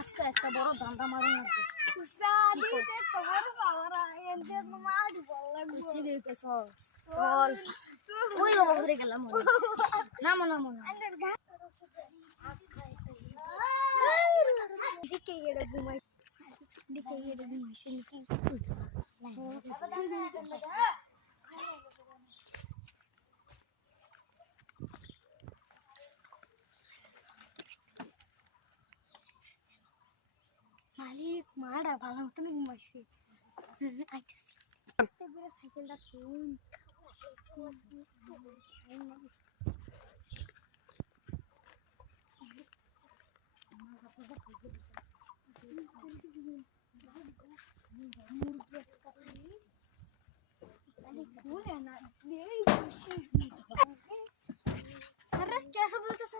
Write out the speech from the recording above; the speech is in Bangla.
আজকে একটা বড় ধান্দা মারুন লাগবে। ঠিকই কইছস। চল ওই বাবা ঘুরে গেলাম নামো নামো না দিকে গেড়ে ঘুমাই দিকে গেড়ে ঘুমাইছে নাকি মালিক মারা ভালো মতন ঘুমাইছে আইতেছি সাইকেলটা তুই আরে কে সব বলতেছে